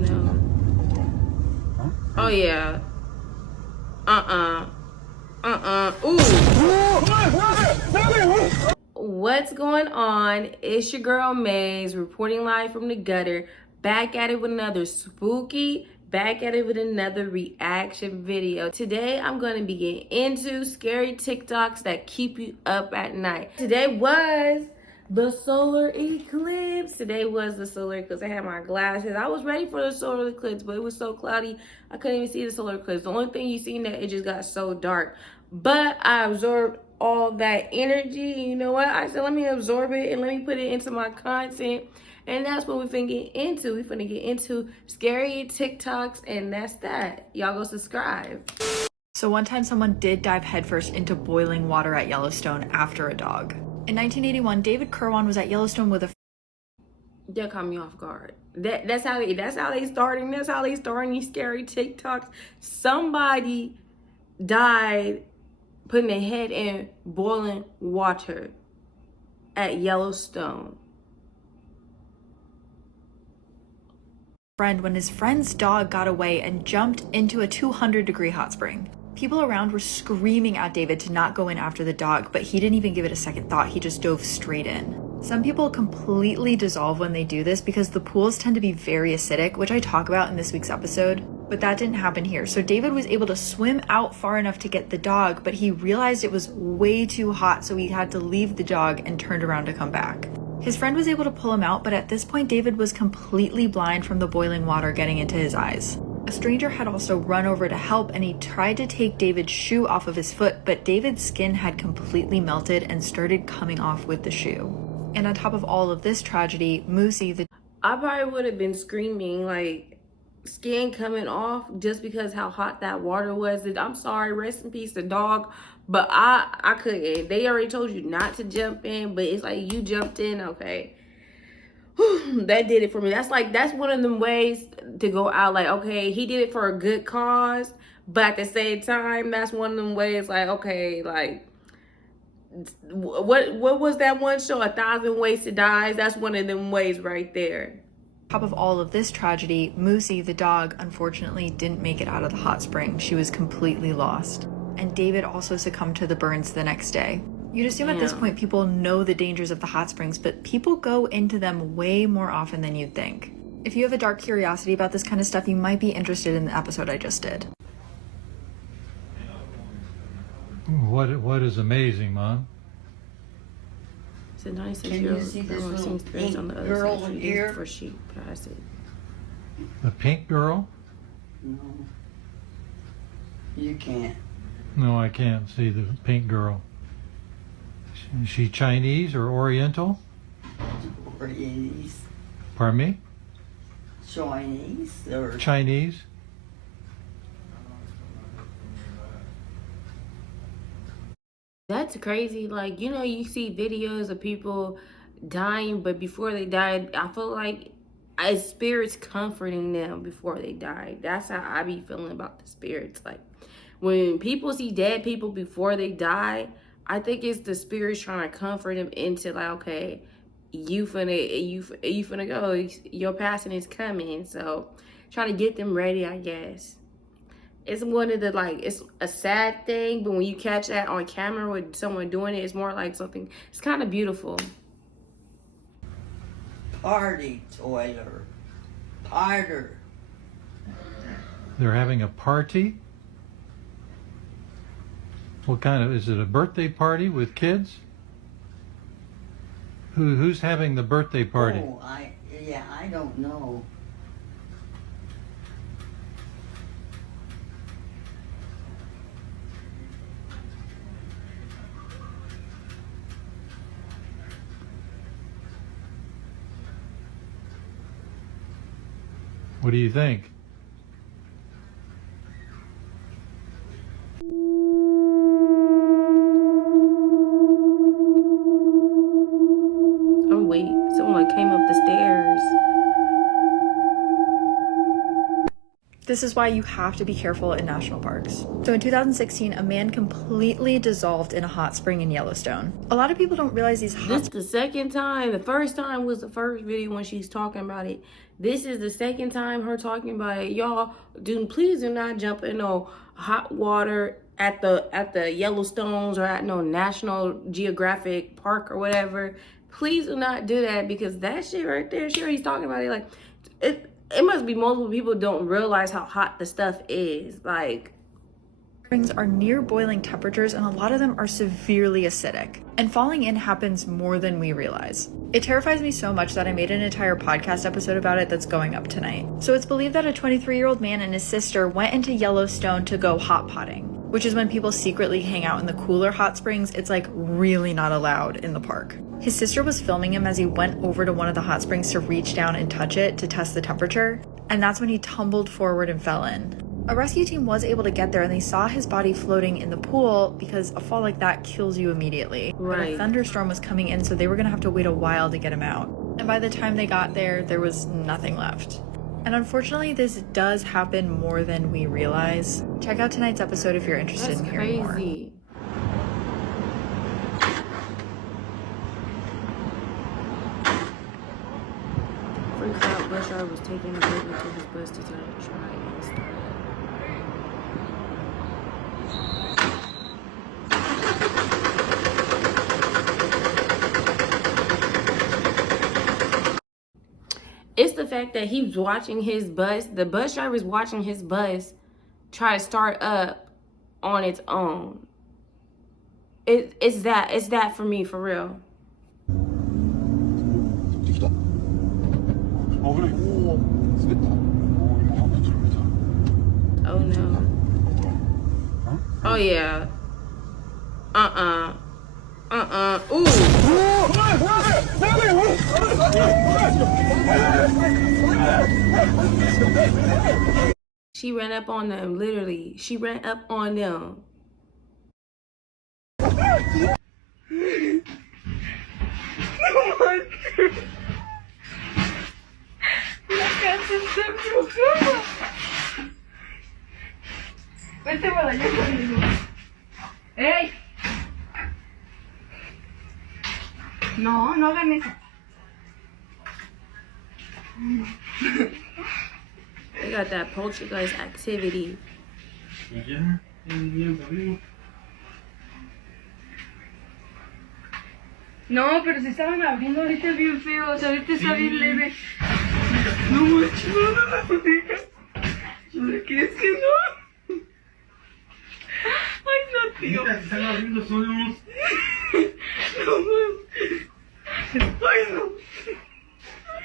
no. Huh? Oh yeah. Ooh. What's going on? It's your girl Maze reporting live from the gutter, back at it with another spooky, back at it with another reaction video. Today I'm going to be getting into scary TikToks that keep you up at night. Today was the solar eclipse. Today was the solar eclipse. I had my glasses. I was ready for the solar eclipse, but it was so cloudy I couldn't even see the solar eclipse. The only thing you seen that it just got so dark. But I absorbed all that energy. You know what? I said, let me absorb it and let me put it into my content. And that's what we finna get into. We finna get into scary TikToks, and that's that. Y'all go subscribe. So one time someone did dive headfirst into boiling water at Yellowstone after a dog. In 1981, David Kirwan was at Yellowstone with a That caught me off guard. That's how they starting. That's how they starting these scary TikToks. Somebody died putting their head in boiling water at Yellowstone. friend when his friend's dog got away and jumped into a 200-degree hot spring. People around were screaming at David to not go in after the dog, but he didn't even give it a second thought. He just dove straight in. Some people completely dissolve when they do this because the pools tend to be very acidic, which I talk about in this week's episode, but that didn't happen here. So David was able to swim out far enough to get the dog, but he realized it was way too hot, so he had to leave the dog and turned around to come back. His friend was able to pull him out, but at this point David was completely blind from the boiling water getting into his eyes. A stranger had also run over to help, and he tried to take David's shoe off of his foot, but David's skin had completely melted and started coming off with the shoe. And on top of all of this tragedy, Moosey, I probably would have been screaming, like, skin coming off just because how hot that water was. I'm sorry, rest in peace, the dog, but I couldn't. They already told you not to jump in, but it's like you jumped in, okay. That did it for me. That's one of them ways to go out, like, okay, he did it for a good cause, but at the same time, that's one of them ways, like, okay, like, what was that one show, 1,000 Ways to Die? That's one of them ways right there. on top of all of this tragedy, Moosey, the dog, unfortunately didn't make it out of the hot spring. She was completely lost. And David also succumbed to the burns the next day. You'd assume at this point people know the dangers of the hot springs, but people go into them way more often than you'd think. If you have a dark curiosity about this kind of stuff, you might be interested in the episode I just did. What is amazing, Mom? It's a 96-year-old girl seems spirits on the other side. She is for sheep, I see. The pink girl? No. You can't. No, I can't see the pink girl. Is she Chinese or Oriental? Chinese. Pardon me? Chinese or Chinese? That's crazy. Like, you know, you see videos of people dying, but before they died, I feel like spirits comforting them before they died. That's how I be feeling about the spirits. Like, when people see dead people before they die, I think it's the spirits trying to comfort them into, like, okay, you finna go. Your passing is coming. So, trying to get them ready, I guess. It's one of the, like, it's a sad thing, but when you catch that on camera with someone doing it, it's more like something, it's kind of beautiful. party toiler. Parter. They're having a party? What kind of, is it a birthday party with kids? Who's having the birthday party? Oh, I don't know. What do you think? Oh wait, someone came up the stairs. This is why you have to be careful in national parks. So in 2016, a man completely dissolved in a hot spring in Yellowstone. A lot of people don't realize these hot This the second time. The first time was the first video when she's talking about it This is the second time her talking about it. Y'all, please do not jump in no hot water at the Yellowstones or at no National Geographic Park or whatever. Please do not do that, because that shit right there, she already talking about it. Like, it must be multiple people don't realize how hot the stuff is. Like, springs are near boiling temperatures, and a lot of them are severely acidic. And falling in happens more than we realize. It terrifies me so much that I made an entire podcast episode about it that's going up tonight. So it's believed that a 23-year-old man and his sister went into Yellowstone to go hot potting, which is when people secretly hang out in the cooler hot springs. It's like really not allowed in the park. His sister was filming him as he went over to one of the hot springs to reach down and touch it to test the temperature, and that's when he tumbled forward and fell in. A rescue team was able to get there, and they saw his body floating in the pool because a fall like that kills you immediately. right. But a thunderstorm was coming in, so they were gonna have to wait a while to get him out. And by the time they got there, there was nothing left. And unfortunately, this does happen more than we realize. Check out tonight's episode if you're interested That's in hearing more. crazy. Freaked out bus driver was taking a baby to his bus to try and start. It's the fact that he's watching his bus, the bus driver's watching his bus try to start up on its own. It's that for me, for real. Oh no. Oh yeah. Ooh. She ran up on them, literally. She ran up on them. Vete para allá conmigo. ¡Ey! No, no hagan eso. They got that poltergeist activity. No, pero se estaban abriendo ahorita bien feos, ahorita está bien leve. No manches, no la digas. ¿Le crees que no? Ay, no, tío. Se están abriendo solos. No mames. Ay, no.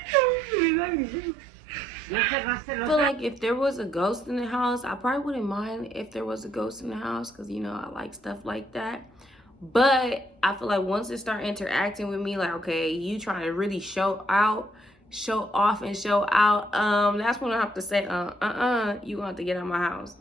Ay, no, me da miedo. I feel like if there was a ghost in the house, I probably wouldn't mind if there was a ghost in the house, because, you know, I like stuff like that. But I feel like once it start interacting with me, like, okay, you trying to really show off and show out, that's when I have to say, you gonna have to get out of my house.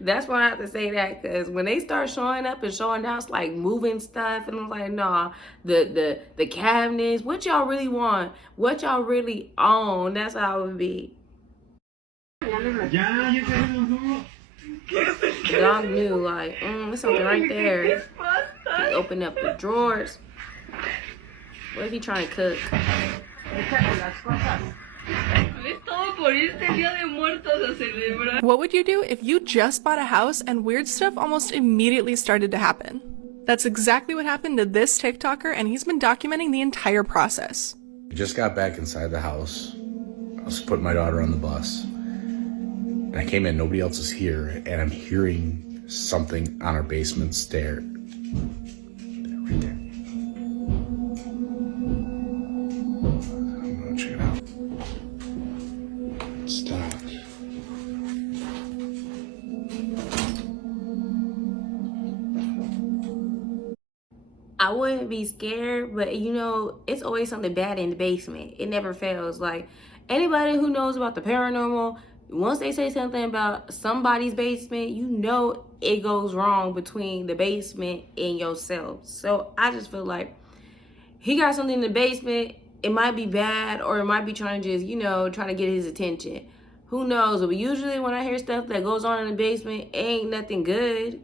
That's when I have to say that, because when they start showing up and showing out, it's like moving stuff, and I'm like, nah, the cabinets, what y'all really want, what y'all really own, that's how it would be. The dog knew, like, there's something right there. He opened up the drawers. What if he trying to cook? What would you do if you just bought a house and weird stuff almost immediately started to happen? That's exactly what happened to this TikToker, and he's been documenting the entire process. I just got back inside the house. I was putting my daughter on the bus. And I came in, nobody else is here, and I'm hearing something on our basement stair. Right there. I'm gonna check it out. Stop. I wouldn't be scared, but you know, it's always something bad in the basement. It never fails. Like, anybody who knows about the paranormal, once they say something about somebody's basement, you know it goes wrong between the basement and yourself. So I just feel like he got something in the basement. It might be bad, or it might be trying to just, you know, trying to get his attention. Who knows? But usually when I hear stuff that goes on in the basement, it ain't nothing good.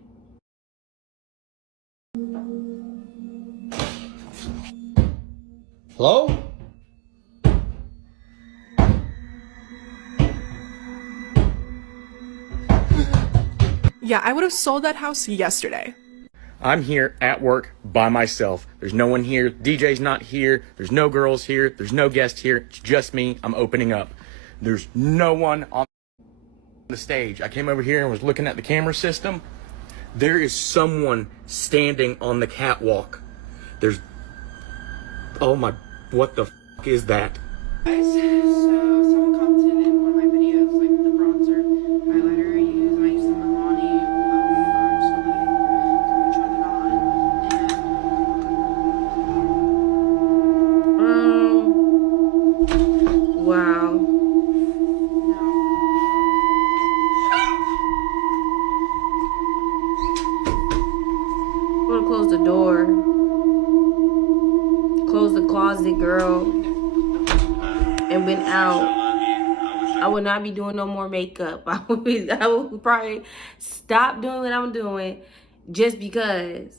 Hello? Yeah, I would have sold that house yesterday. I'm here at work by myself. There's no one here. DJ's not here. There's no girls here. There's no guest here. It's just me. I'm opening up. There's no one on the stage. I came over here and was looking at the camera system. There is someone standing on the catwalk. There's, oh my, what the f is that? Guys, so someone commented in one of my videos, like the bronzer highlighter I use the Milani so I'm gonna try that on. Wow. I'm gonna close the door. Close the closet, girl. And went out. I would not be doing no more makeup. I would probably stop doing what I'm doing just because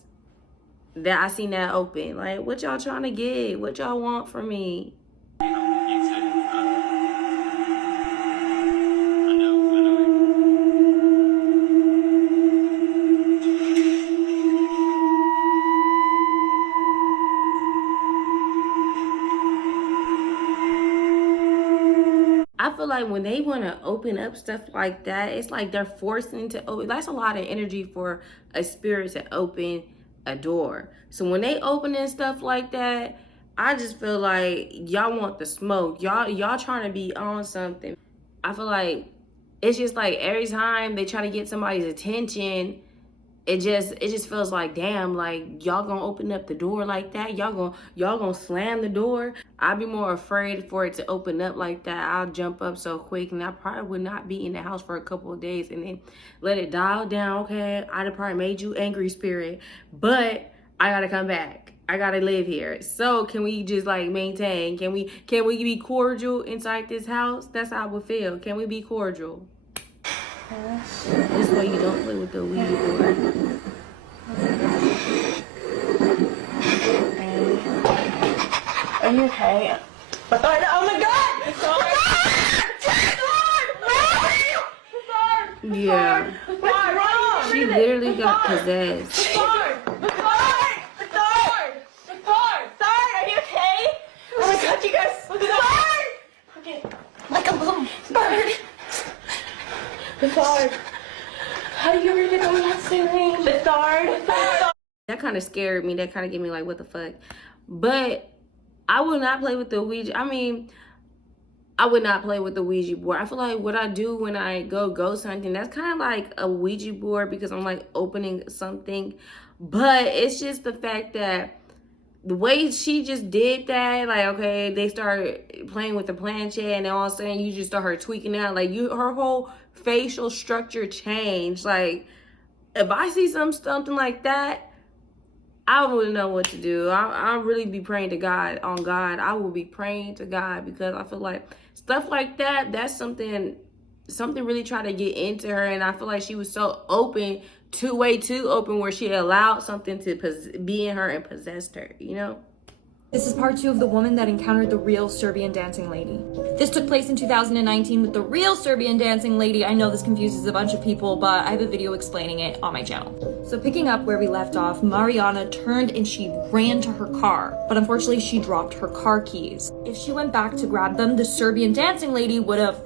that I seen that open. Like, what y'all trying to get? What y'all want from me? I feel like when they want to open up stuff like that, it's like they're forcing to open. That's a lot of energy for a spirit to open a door. So when they opening stuff like that, I just feel like y'all want the smoke. Y'all trying to be on something. I feel like it's just like every time they try to get somebody's attention, it just feels like, damn, like y'all gonna open up the door like that? Y'all gonna slam the door? I'd be more afraid for it to open up like that. I'll jump up so quick, and I probably would not be in the house for a couple of days and then let it dial down. Okay, I'd have probably made you angry, spirit, but I gotta come back. I gotta live here. So can we just like maintain? Can we be cordial inside this house? That's how I would feel. Can we be cordial? This way you don't play with the Ouija board. Are you okay? Oh my god! Yeah. She literally got possessed. Are you okay? Oh my god, you guys! Okay. Like a little bird. Bethard. How do you read it on that saying? Bethard. That kind of scared me. That kind of gave me like, what the fuck? But I would not play with the Ouija. I mean, I would not play with the Ouija board. I feel like what I do when I go ghost hunting, that's kind of like a Ouija board because I'm like opening something. But it's just the fact that the way she just did that, like, okay, they started playing with the planchette and then all of a sudden you just start her tweaking out. Like, her whole facial structure changed. Like, if I see something like that, I wouldn't know what to do. I'll really be praying to God, on God. I will be praying to God because I feel like stuff like that, that's something really tried to get into her. And I feel like she was so open, way too open, where she allowed something to be in her and possessed her, you know? This is part 2 of the woman that encountered the real Serbian dancing lady. This took place in 2019 with the real Serbian dancing lady. I know this confuses a bunch of people, but I have a video explaining it on my channel. So picking up where we left off, Mariana turned and she ran to her car, but unfortunately she dropped her car keys. If she went back to grab them, the Serbian dancing lady would have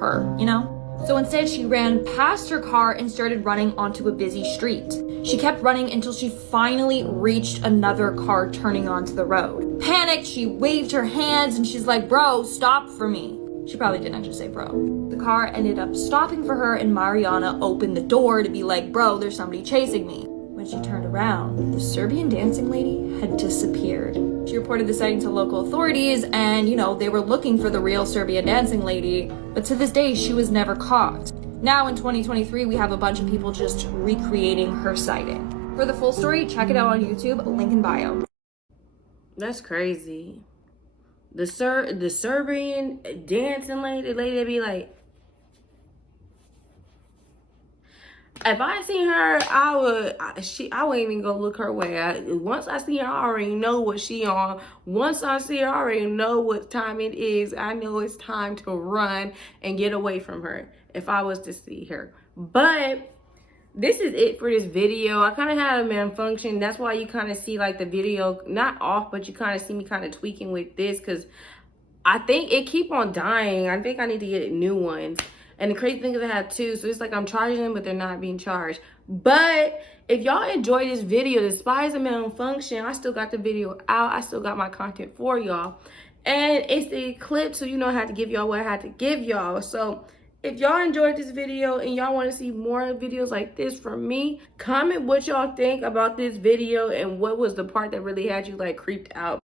her, you know? So instead, she ran past her car and started running onto a busy street. She kept running until she finally reached another car turning onto the road. Panicked, she waved her hands and she's like, bro, stop for me. She probably didn't actually say bro. The car ended up stopping for her and Mariana opened the door to be like, bro, there's somebody chasing me. When she turned around, the Serbian dancing lady had disappeared. She reported the sighting to local authorities and, you know, they were looking for the real Serbian dancing lady, but to this day, she was never caught. Now in 2023, we have a bunch of people just recreating her sighting. For the full story, check it out on YouTube, link in bio. That's crazy. The Serbian dancing lady that be like, if I seen her, I wouldn't even go look her way. Once I see her, I already know what she on. Once I see her, I already know what time it is. I know it's time to run and get away from her if I was to see her. But this is it for this video. I kind of had a malfunction. That's why you kind of see like the video not off, but you kind of see me kind of tweaking with this because I think it keep on dying. I think I need to get new ones. And the crazy thing is I have two, so it's like I'm charging them, but they're not being charged. But if y'all enjoy this video, despite the malfunction, I still got the video out. I still got my content for y'all. And it's the clip, so you know I had to give y'all what I had to give y'all. So if y'all enjoyed this video and y'all want to see more videos like this from me, comment what y'all think about this video and what was the part that really had you like creeped out.